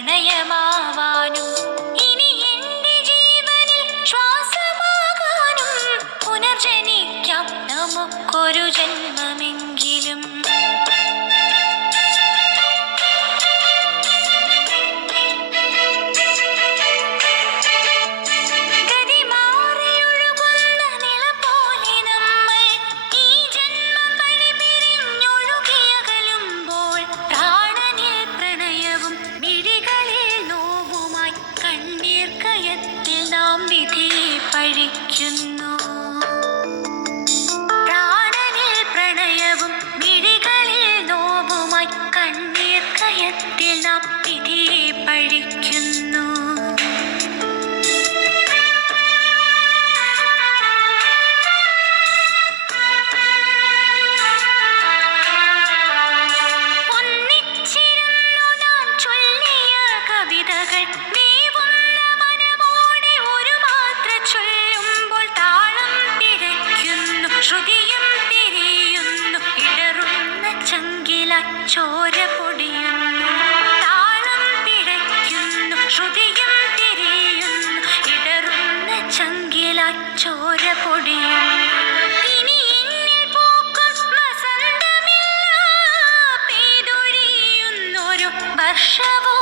പ്രണയമാവാനും ഇനി എന്റെ ജീവനിൽ ശ്വാസമാകാനും പുനർജനിക്കാം നമുക്കൊരു ജന്മമെങ്കിലും. പ്രാണനിൽ പ്രണയവും മിഴികളിൽ നോവുമായി കണ്ണീർ കയത്തിൽ നാം വിധിയെ പഴിക്കുന്നു. ഒന്നിച്ചിരുന്നു നാം ചൊല്ലിയ കവിതകൾ നീവുന്ന മനമോടെ ഒരു മാത്ര ചൊല്ലുമ്പോൾ താളം പിഴയ്ക്കുന്നു, ശ്രുതിയും പിരിയുന്നു, ഇടറുന്ന ചങ്കിലായി ചോര പൊടിയുന്നു. താളം പിഴയ്ക്കുന്നു, ശ്രുതിയും പിരിയുന്നു, ഇടറുന്ന ചങ്കിലായി ചോര പൊടിയുന്നു. ഇനി എന്നിൽ പൂക്കും വസന്തമില്ല, പെയ്തൊഴിയുന്നൊരു വർഷവോ